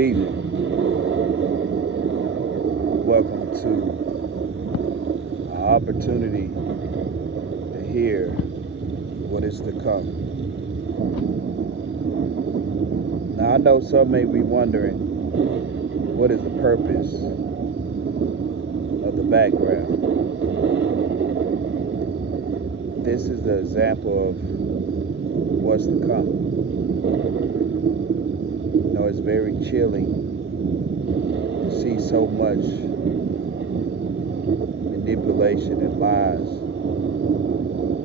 Good evening. Welcome to our opportunity to hear what is to come. Now, I know some may be wondering, what is the purpose of the background? This is the example of what's to come. You know, it's very chilling to see so much manipulation and lies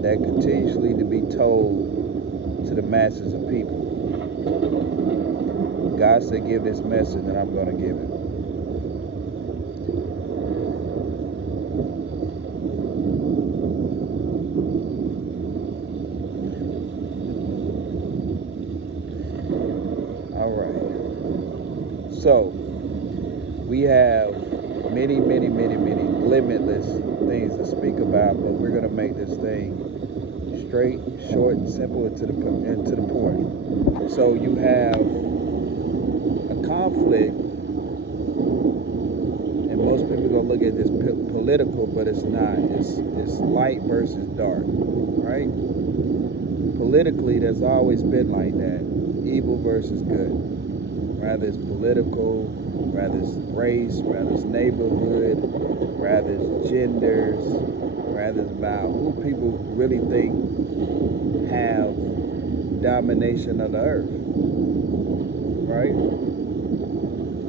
that continuously to be told to the masses of people. God said, give this message, and I'm going to give it. All right. So, we have many limitless things to speak about, but we're going to make this thing straight, short, and simple, and to the point. So you have a conflict, and most people are going to look at this political, but it's not. It's light versus dark, right? Politically, there's always been like that. Evil versus good. Rather it's political, rather it's race, rather it's neighborhood, rather it's genders, rather it's about who people really think have domination of the earth, right?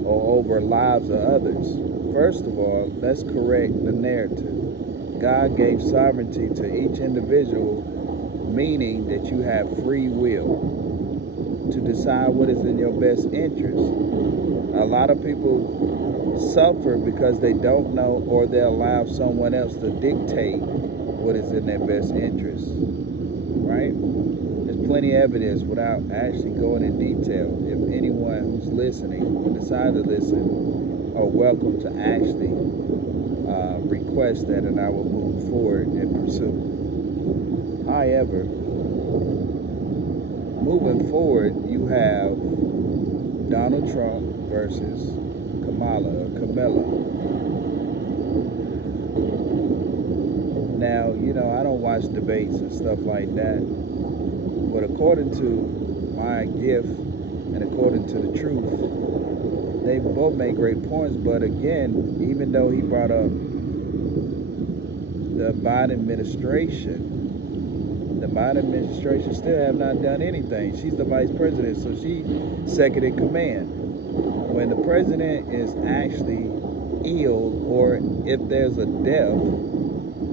Or over lives of others. First of all, let's correct the narrative. God gave sovereignty to each individual, meaning that you have free will to decide what is in your best interest. A lot of people suffer because they don't know, or they allow someone else to dictate what is in their best interest, right? There's plenty of evidence without actually going in detail. If anyone who's listening or decide to listen are welcome to actually request that, and I will move forward and pursue. However, moving forward, you have Donald Trump versus Kamala. Now, you know, I don't watch debates and stuff like that, but according to my gift and according to the truth, they both make great points. But again, even though he brought up the Biden administration still have not done anything. She's the vice president, so she's second in command. When the president is actually ill, or if there's a death,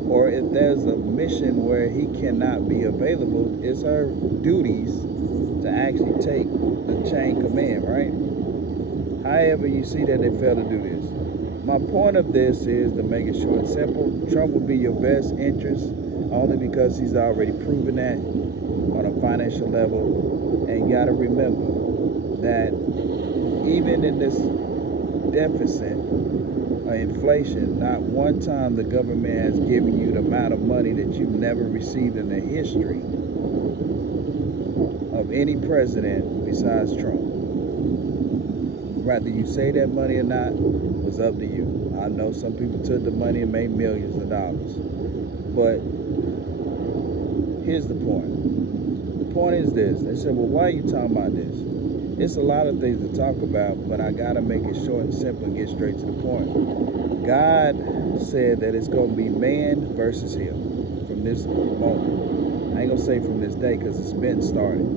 or if there's a mission where he cannot be available, it's her duties to actually take the chain command, right? However, you see that they fail to do this. My point of this is to make it short and simple. Trump will be your best interest only because he's already proven that on a financial level. And you got to remember that even in this deficit or inflation, not one time the government has given you the amount of money that you've never received in the history of any president besides Trump. Whether you say that money or not was up to you. I know some people took the money and made millions of dollars. But here's the point. The point is this. They said, well, why are you talking about this? It's a lot of things to talk about, but I got to make it short and simple and get straight to the point. God said that it's going to be man versus him from this moment. I ain't going to say from this day because it's been started.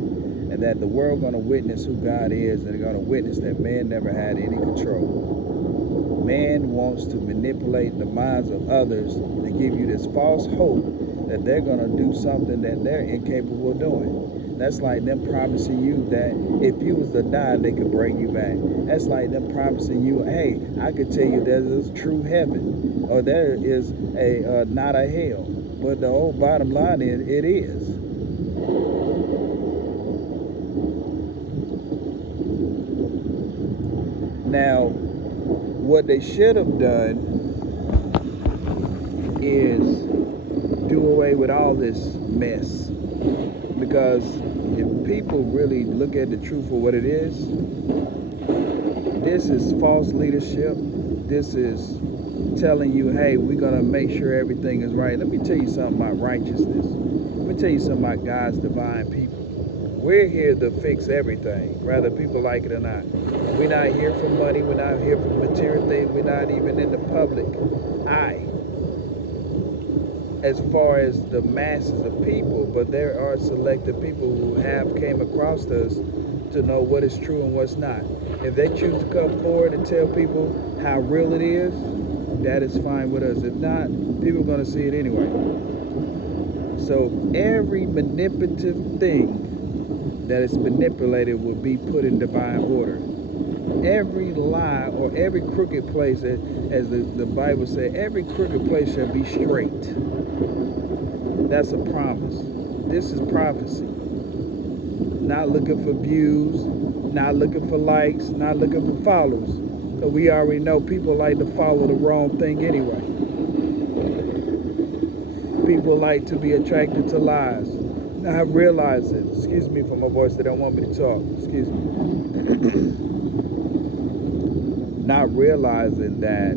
And that the world going to witness who God is, and they're going to witness that man never had any control. Man wants to manipulate the minds of others to give you this false hope that they're going to do something that they're incapable of doing. That's like them promising you that if you was to die, they could bring you back. That's like them promising you, hey, I could tell you there's a true heaven, or there is a not a hell. But the whole bottom line is, it is. Now, what they should have done is do away with all this mess. Because if people really look at the truth for what it is, this is false leadership. This is telling you, hey, we're going to make sure everything is right. Let me tell you something about righteousness. Let me tell you something about God's divine people. We're here to fix everything, whether people like it or not. We're not here for money. We're not here for material things. We're not even in the public eye as far as the masses of people. But there are selected people who have came across us to know what is true and what's not. If they choose to come forward and tell people how real it is, that is fine with us. If not, people are going to see it anyway. So every manipulative thing that is manipulated will be put in divine order. Every lie or every crooked place, as the Bible said, every crooked place shall be straight. That's a promise. This is prophecy. Not looking for views, not looking for likes, not looking for followers. So we already know people like to follow the wrong thing anyway. People like to be attracted to lies. Not realizing, excuse me for my voice, they don't want me to talk, excuse me. Not realizing that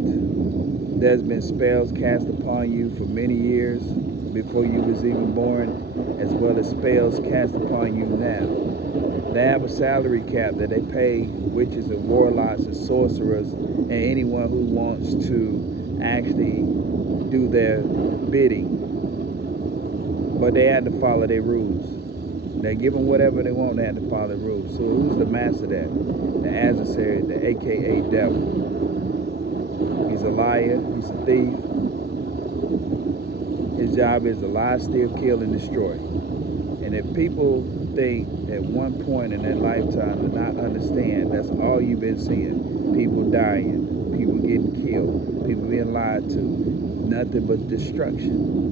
there's been spells cast upon you for many years before you was even born, as well as spells cast upon you now. They have a salary cap that they pay witches and warlocks and sorcerers and anyone who wants to actually do their bidding. But they had to follow their rules. They give them whatever they want, they had to follow the rules. So who's the master of that? The adversary, the AKA devil. He's a liar, he's a thief. His job is to lie, steal, kill, and destroy. And if people think at one point in their lifetime to not understand, that's all you've been seeing. People dying, people getting killed, people being lied to. Nothing but destruction.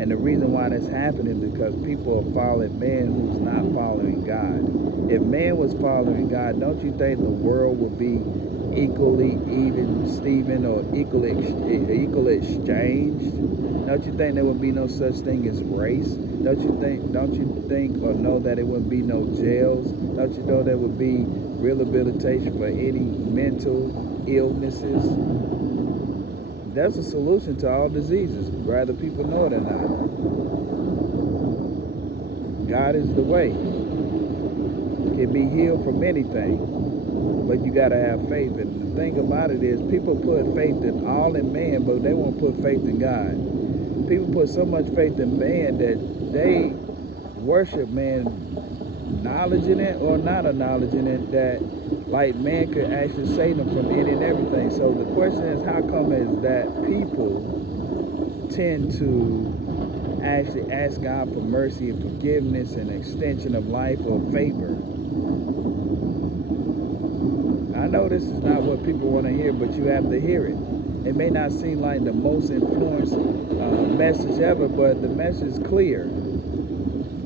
And the reason why that's happening is because people are following man who's not following God. If man was following God, don't you think the world would be equally even, Stephen, or equally exchanged? Don't you think there would be no such thing as race? Don't you think or know that it wouldn't be no jails? Don't you know there would be rehabilitation for any mental illnesses? That's a solution to all diseases, whether people know it or not. God is the way. Can be healed from anything, but you got to have faith. And the thing about it is, people put faith in all in man, but they won't put faith in God. People put so much faith in man that they worship man, acknowledging it or not acknowledging it, that like man could actually save them from any and everything. So the question is, how come is that people tend to actually ask God for mercy and forgiveness and extension of life or favor? I know this is not what people want to hear, but you have to hear it. It may not seem like the most influenced message ever, but the message is clear.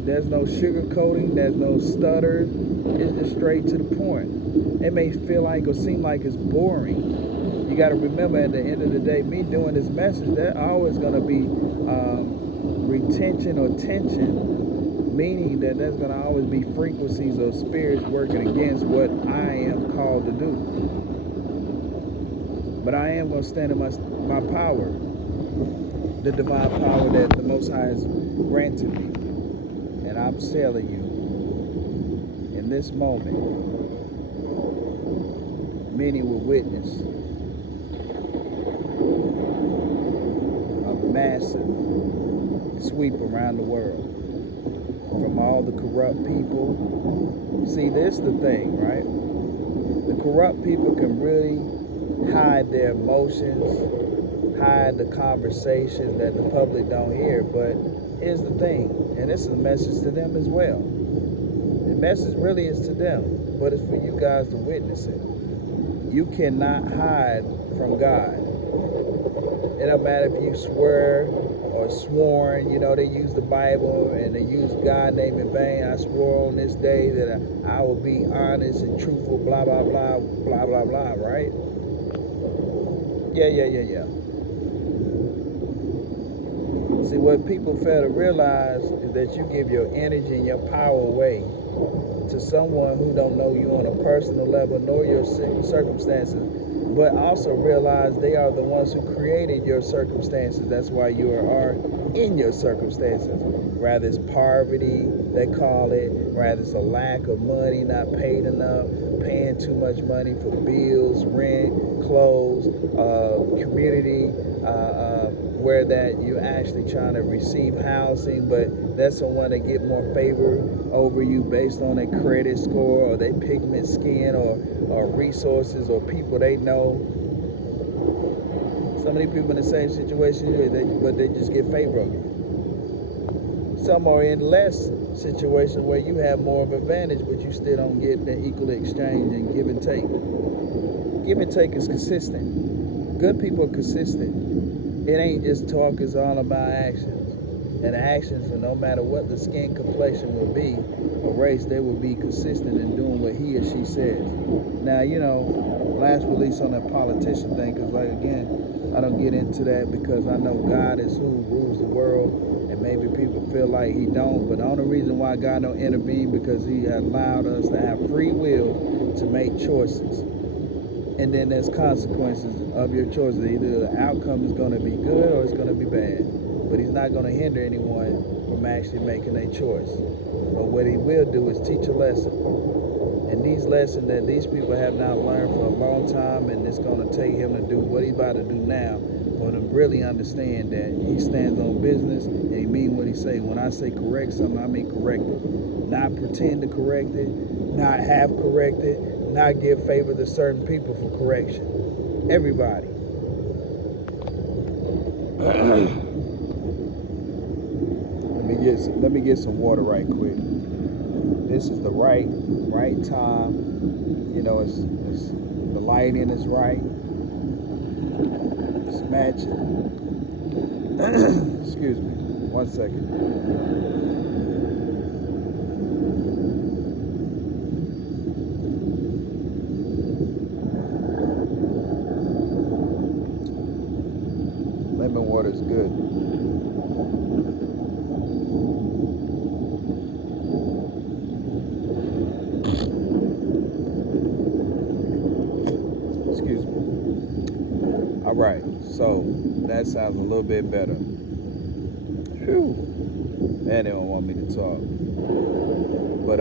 There's no sugarcoating, there's no stutter. It's just straight to the point. It may feel like or seem like it's boring. You got to remember, at the end of the day, me doing this message, there's always going to be retention or tension, meaning that there's going to always be frequencies or spirits working against what I am called to do. But I am going to stand in my power, the divine power that the Most High has granted me. And I'm telling you, in this moment, many will witness a massive sweep around the world from all the corrupt people. See, this is the thing, right? The corrupt people can really hide their emotions, hide the conversations that the public don't hear, but here's the thing, and this is a message to them as well. The message really is to them, but it's for you guys to witness it. You cannot hide from God. It don't matter if you swear or sworn, you know, they use the Bible and they use God's name in vain. I swore on this day that I will be honest and truthful, blah, blah, blah, blah, blah, blah, right? Yeah. See, what people fail to realize is that you give your energy and your power away to someone who don't know you on a personal level, nor your circumstances, but also realize they are the ones who created your circumstances. That's why you are in your circumstances. Rather it's poverty, they call it, rather it's a lack of money, not paid enough, paying too much money for bills, rent, clothes, community, where that you're actually trying to receive housing, but that's someone that get more favor over you based on their credit score or their pigment skin or resources or people they know. So many people in the same situation, but they just get favor of you. Some are in less situations where you have more of an advantage, but you still don't get the equal exchange and give and take. Give and take is consistent. Good people are consistent. It ain't just talk, it's all about actions. And actions, for no matter what the skin complexion will be, or race, they will be consistent in doing what he or she says. Now, last release on that politician thing, because again, I don't get into that because I know God is who rules the world, and maybe people feel like he don't, but the only reason why God don't intervene because he allowed us to have free will to make choices. And then there's consequences of your choices. Either the outcome is going to be good or it's going to be bad. But he's not going to hinder anyone from actually making a choice. But what he will do is teach a lesson. And these lessons that these people have not learned for a long time, and it's going to take him to do what he's about to do now, for them to really understand that he stands on business and he means what he say. When I say correct something, I mean correct it. Not pretend to correct it, not half correct it, not give favor to certain people for correction. Everybody. Let me get some water right quick. This is the right time. It's the lighting is right. It's matching. Excuse me. 1 second. Lemon water is good. Excuse me. All right, so that sounds a little bit better. Whew. Man, they don't want me to talk. But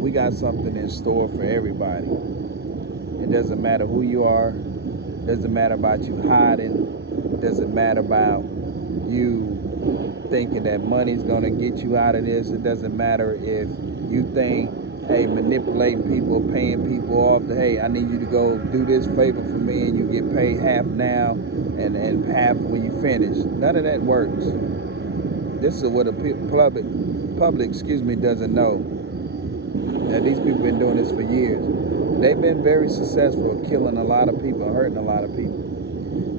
we got something in store for everybody. It doesn't matter who you are. It doesn't matter about you hiding. It doesn't matter about you thinking that money's gonna get you out of this. It doesn't matter if you think, hey, manipulating people, paying people off, hey, I need you to go do this favor for me and you get paid half now and half when you finish. None of that works. This is what the public doesn't know. That these people been doing this for years. They've been very successful at killing a lot of people, hurting a lot of people.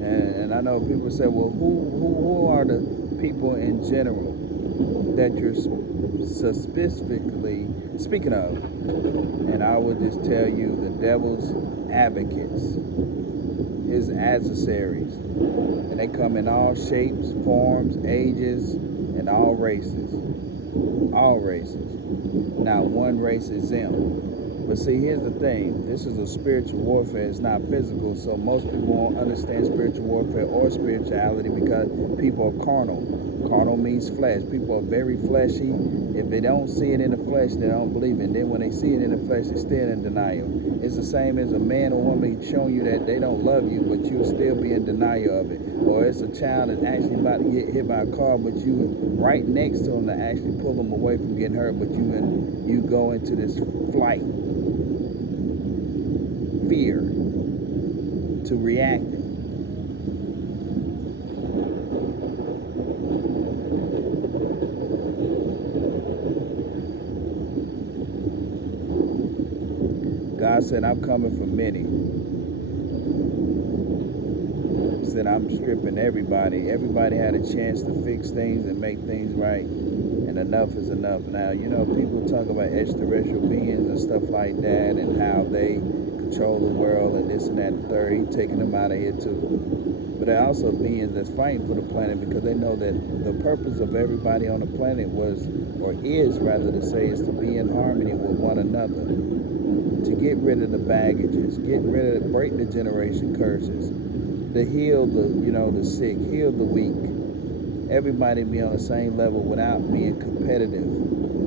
And I know people say, well, who are the people in general that you're specifically speaking of? And I would just tell you the devil's advocates, his adversaries. And they come in all shapes, forms, ages, and all races. All races. Not one race is exempt. But see, here's the thing. This is a spiritual warfare. It's not physical. So most people won't understand spiritual warfare or spirituality because people are carnal. Carnal means flesh. People are very fleshy. If they don't see it in the flesh, they don't believe it. And then when they see it in the flesh, they still in denial. It's the same as a man or woman showing you that they don't love you, but you'll still be in denial of it. Or it's a child that's actually about to get hit by a car, but you right next to them to actually pull them away from getting hurt, but you go into this flight. Fear to reacting. God said, I'm coming for many. He said, I'm stripping everybody. Everybody had a chance to fix things and make things right. And enough is enough. Now, people talk about extraterrestrial beings and stuff like that and how they control the world and this and that and the third. He's taking them out of here too. But there are also beings that's fighting for the planet because they know that the purpose of everybody on the planet was, or is rather to say, is to be in harmony with one another. To get rid of the baggages, break the generation curses, to heal the sick, heal the weak. Everybody be on the same level without being competitive,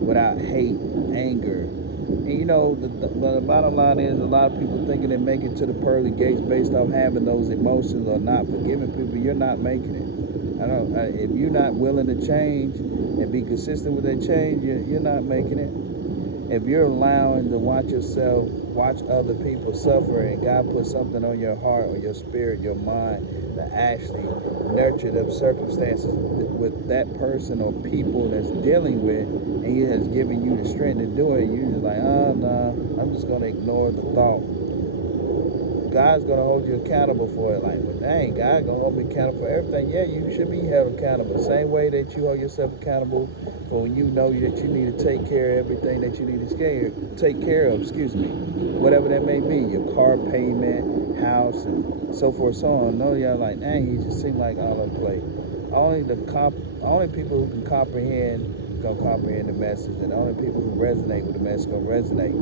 without hate, anger. And the bottom line is a lot of people thinking they make it to the pearly gates based off having those emotions or not forgiving people. You're not making it. If you're not willing to change and be consistent with that change, you're not making it. If you're allowing to watch other people suffer, and God put something on your heart or your spirit, your mind, to actually nurture them circumstances with that person or people that's dealing with, and He has given you the strength to do it, you're just like, nah, I'm just going to ignore the thought. God's going to hold you accountable for it. Like, well, dang, God's going to hold me accountable for everything. Yeah, you should be held accountable. Same way that you hold yourself accountable for when you know that you need to take care of everything that you need to take care of, whatever that may be, your car payment, house, and so forth, so on. No, y'all like, dang, you just seem like all on play. Only people who can comprehend gonna comprehend the message, and the only people who resonate with the message gonna resonate.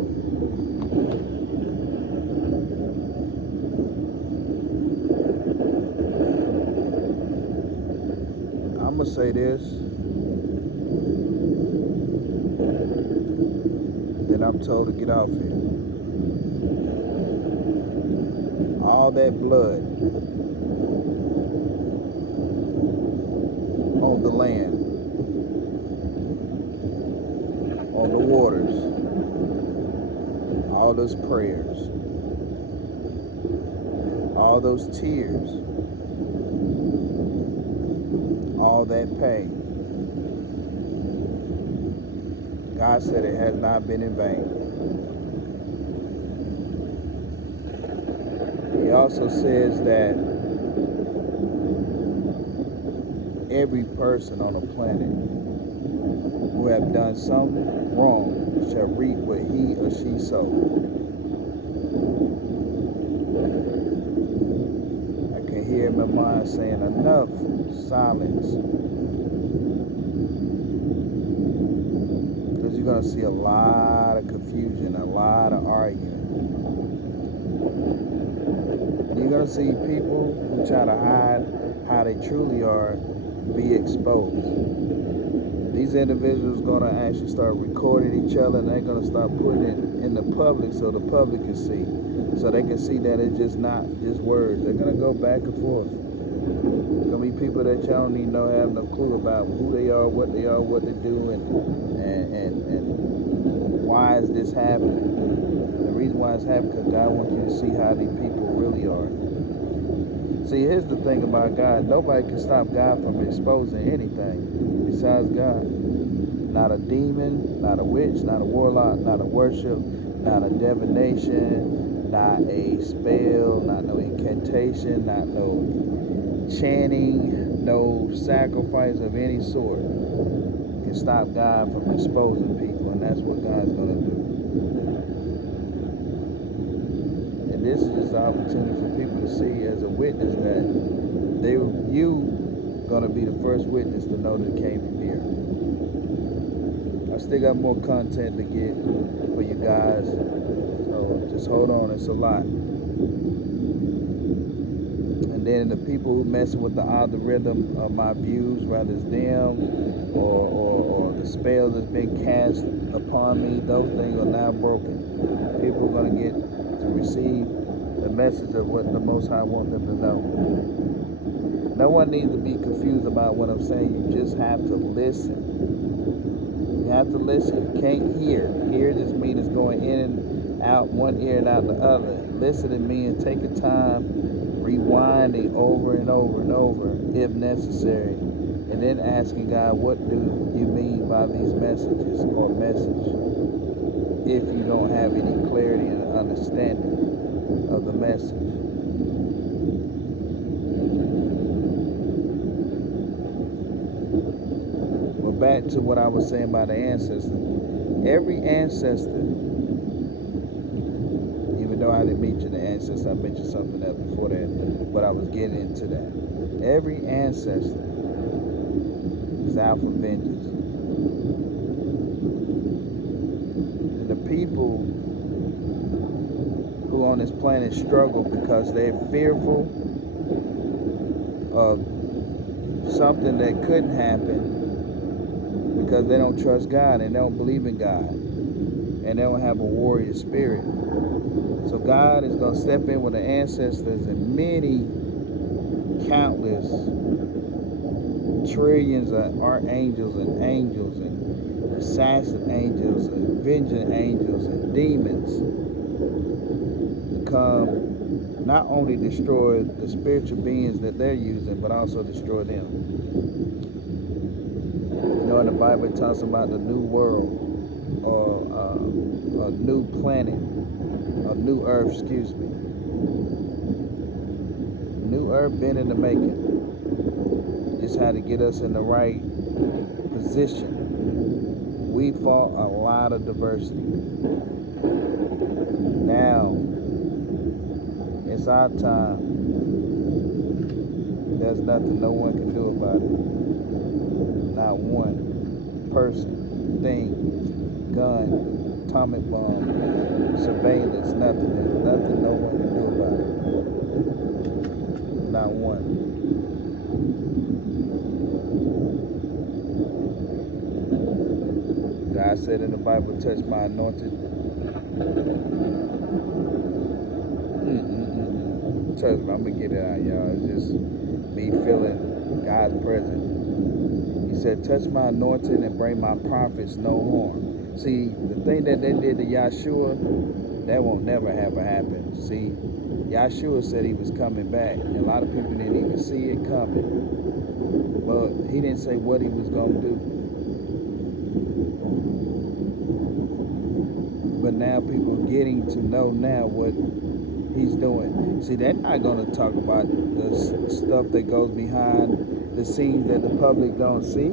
I'm gonna say this, then I'm told to get off here. All that blood on the land, on the waters, all those prayers, all those tears, all that pain, God said it has not been in vain. He also says that every person on the planet who have done something wrong shall reap what he or she sowed. I can hear in my mind saying, enough, silence. Because you're going to see a lot of confusion, a lot of arguing. You're going to see people who try to hide how they truly are be exposed. These individuals are going to actually start recording each other, and they're going to start putting it in the public so the public can see. So they can see that it's just not just words. They're going to go back and forth. There's going to be people that y'all don't even have no clue about who they are, what they do, and why is this happening. The reason why it's happening because God wants you to see how these people really are. See, here's the thing about God. Nobody can stop God from exposing anything besides God. Not a demon, not a witch, not a warlock, not a worship, not a divination, not a spell, not no incantation, not no chanting, no sacrifice of any sort can stop God from exposing people, and that's what God's going to do. And this is just an opportunity for people to see as a witness that you going to be the first witness to know that it came from here. I still got more content to get for you guys, so just hold on, it's a lot. And then the people who messing with the algorithm of my views, whether it's them or the spell that's been cast upon me, those things are now broken. People are going to get to receive the message of what the Most High wants them to know. No one needs to be confused about what I'm saying. You just have to listen. You have to listen. You can't hear. Hear just means it's going in and out one ear and out the other. Listening means taking time, rewinding over and over and over if necessary, and then asking God, what do you mean by these messages or message, if you don't have any clarity and understanding of the message. Well, back to what I was saying about the ancestor. Every ancestor, even though I didn't mention the ancestor. I mentioned something else before that, but I was getting into that. Every ancestor is out for vengeance. And the people who on this planet struggle because they're fearful of something that couldn't happen, because they don't trust God and they don't believe in God and they don't have a warrior spirit. So God is going to step in with the ancestors and many countless trillions of archangels and angels and assassin angels and vengeance angels and demons to come not only destroy the spiritual beings that they're using, but also destroy them. You know, in the Bible it talks about the new world, or a new planet, a new earth, excuse me. New earth been in the making. Just had to get us in the right position. We fought a lot of diversity. Now it's our time. There's nothing no one can do about it. Not one person, thing, gun, atomic bomb, surveillance, nothing. There's nothing no one can do about it. Not one. God said in the Bible, touch my anointed. Trust me, I'm going to get it out, y'all. It's just me feeling God's presence. He said, touch my anointed and bring my prophets no harm. See, the thing that they did to Yahshua, that won't never ever happen. See, Yahshua said he was coming back, and a lot of people didn't even see it coming. But he didn't say what he was going to do. But now people are getting to know now what he's doing. See, they're not going to talk about the stuff that goes behind the scenes that the public don't see.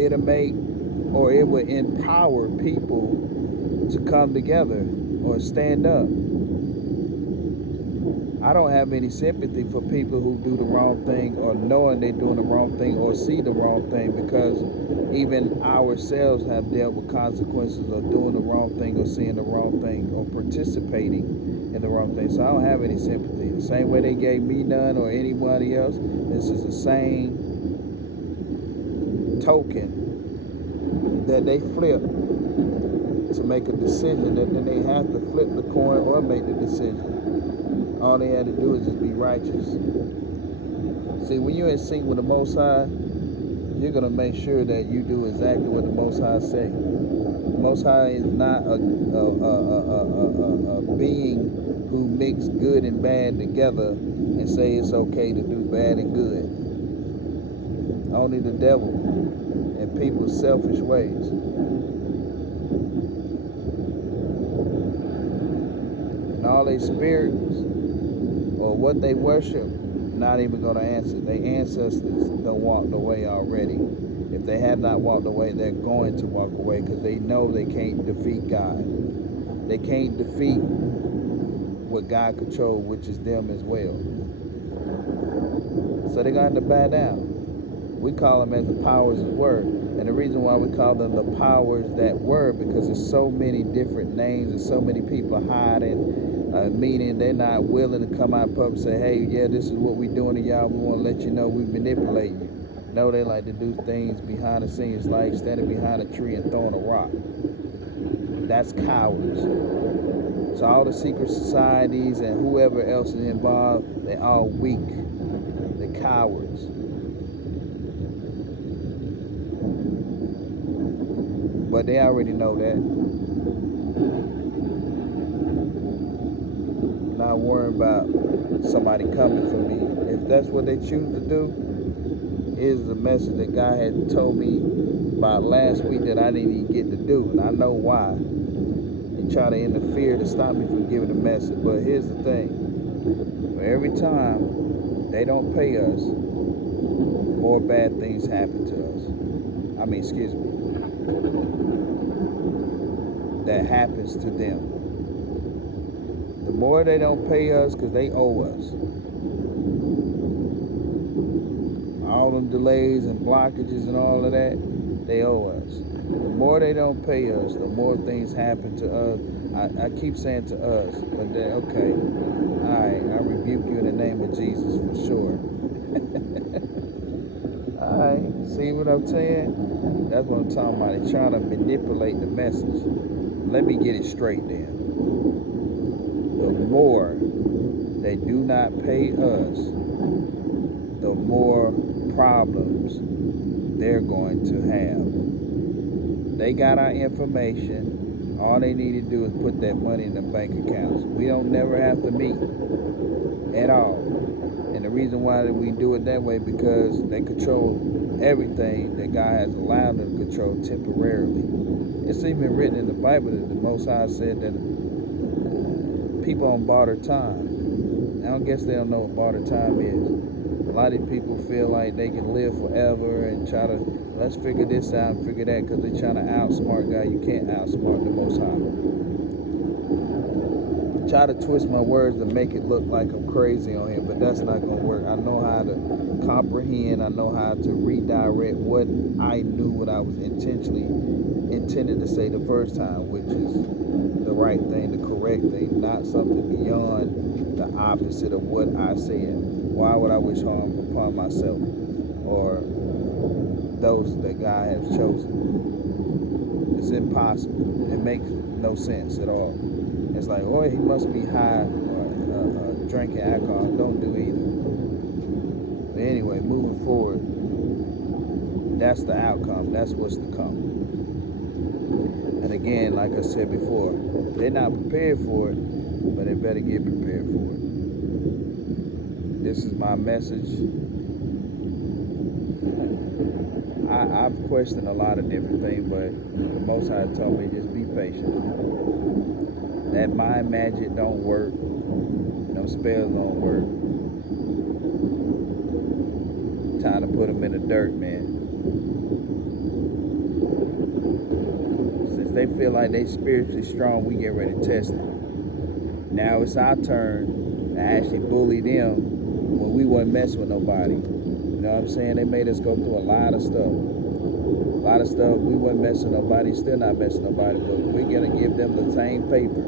It'll make, or it will empower people to come together or stand up. I don't have any sympathy for people who do the wrong thing or knowing they're doing the wrong thing or see the wrong thing, because even ourselves have dealt with consequences of doing the wrong thing or seeing the wrong thing or participating in the wrong thing. So I don't have any sympathy. The same way they gave me none or anybody else, this is the same token that they flip to make a decision, that then they have to flip the coin or make the decision. All they had to do is just be righteous. See, when you're in sync with the Most High, you're going to make sure that you do exactly what the Most High say. The Most High is not a being who mix good and bad together and say it's okay to do bad and good. Only the devil and people's selfish ways. And all their spirits or what they worship, not even going to answer. Their ancestors don't walk the way already. If they have not walked away, they're going to walk away, because they know they can't defeat God. They can't defeat what God controls, which is them as well. So they're going to have to bow down. We call them as the powers that were. And the reason why we call them the powers that were, because there's so many different names and so many people hiding, meaning they're not willing to come out public and say, hey, yeah, this is what we're doing to y'all. We want to let you know we manipulate you. No, they like to do things behind the scenes, like standing behind a tree and throwing a rock. That's cowards. So all the secret societies and whoever else is involved, they're all weak. They're cowards. But they already know that. Not worrying about somebody coming for me. If that's what they choose to do, here's the message that God had told me about last week that I didn't even get to do, and I know why. He tried to interfere to stop me from giving the message. But here's the thing: for every time they don't pay us, more bad things happen to us. That happens to them. The more they don't pay us, because they owe us. All them delays and blockages and all of that, they owe us. The more they don't pay us, the more things happen to us. I keep saying to us, but then, okay, all right, I rebuke you in the name of Jesus for sure. All right, see what I'm saying? That's what I'm talking about. They're trying to manipulate the message. Let me get it straight then. The more they do not pay us, the more problems they're going to have. They got our information. All they need to do is put that money in the bank accounts. We don't never have to meet at all. And the reason why we do it that way, because they control everything that God has allowed them to control temporarily. It's even written in the Bible that the Most High said that people on barter time. I don't guess they don't know what barter time is. A lot of people feel like they can live forever and try to, let's figure this out and figure that, because they're trying to outsmart God. You can't outsmart the Most High. Try to twist my words to make it look like I'm crazy on here, but that's not going to work. I know how to comprehend. I know how to redirect what I knew, what I was intended to say the first time, which is the right thing, the correct thing, not something beyond the opposite of what I said. Why would I wish harm upon myself or those that God has chosen? It's impossible. It makes no sense at all. It's like, oh, he must be high or drinking alcohol. Don't do either. But anyway, moving forward, that's the outcome. That's what's to come. And again, like I said before, they're not prepared for it, but they better get prepared for it. This is my message. I've questioned a lot of different things, but the Most High told me just be patient. That mind magic don't work. Them spells don't work. Time to put them in the dirt, man. Since they feel like they spiritually strong, we get ready to test it. Now it's our turn to actually bully them when we wasn't messing with nobody. You know what I'm saying? They made us go through a lot of stuff. A lot of stuff, we wasn't messing with nobody, still not messing with nobody, but we're going to give them the same favor.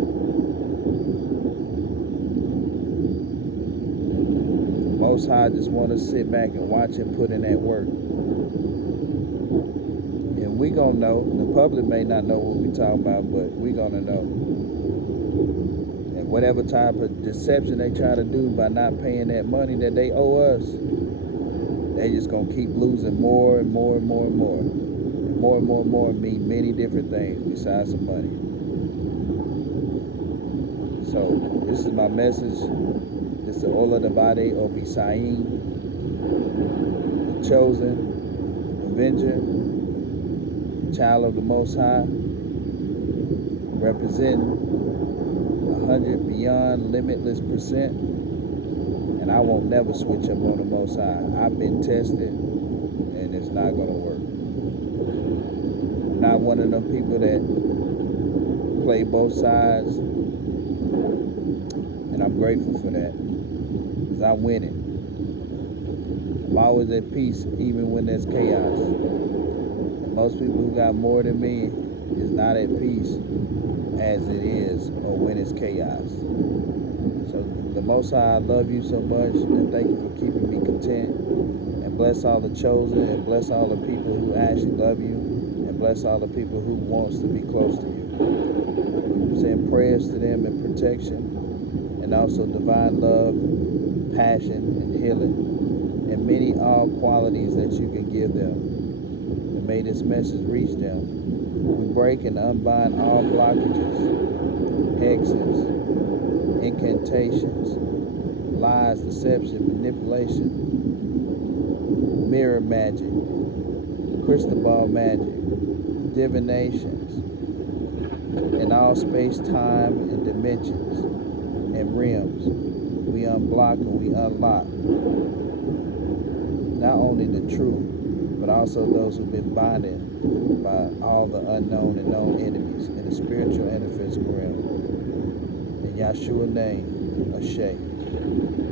Most High just want to sit back and watch him put in that work. And we going to know. The public may not know what we're talking about, but we going to know. And whatever type of deception they try to do by not paying that money that they owe us, they just going to keep losing more and more and more and more. And more and more and more mean many different things besides some money. So this is my message. This is Ola Dabade Obisaim, the chosen, avenger, child of the Most High, representing 100 beyond limitless %. And I won't never switch up on the Most High. I've been tested, and it's not going to work. I'm not one of them people that play both sides, and I'm grateful for that, because I'm winning. I'm always at peace, even when there's chaos. And most people who got more than me is not at peace as it is, or when it's chaos. So the Most High, I love you so much, and thank you for keeping me content. And bless all the chosen, and bless all the people who actually love you, and bless all the people who wants to be close to you. Send prayers to them and protection, and also divine love, passion, and healing, and many all qualities that you can give them. And may this message reach them. We break and unbind all blockages, hexes, incantations, lies, deception, manipulation, mirror magic, crystal ball magic, divinations, in all space, time, and dimensions, and realms. We unblock and we unlock not only the truth, but also those who've been bonded by all the unknown and known enemies in the spiritual and the physical realm. And In Yahshua's name, Ashe.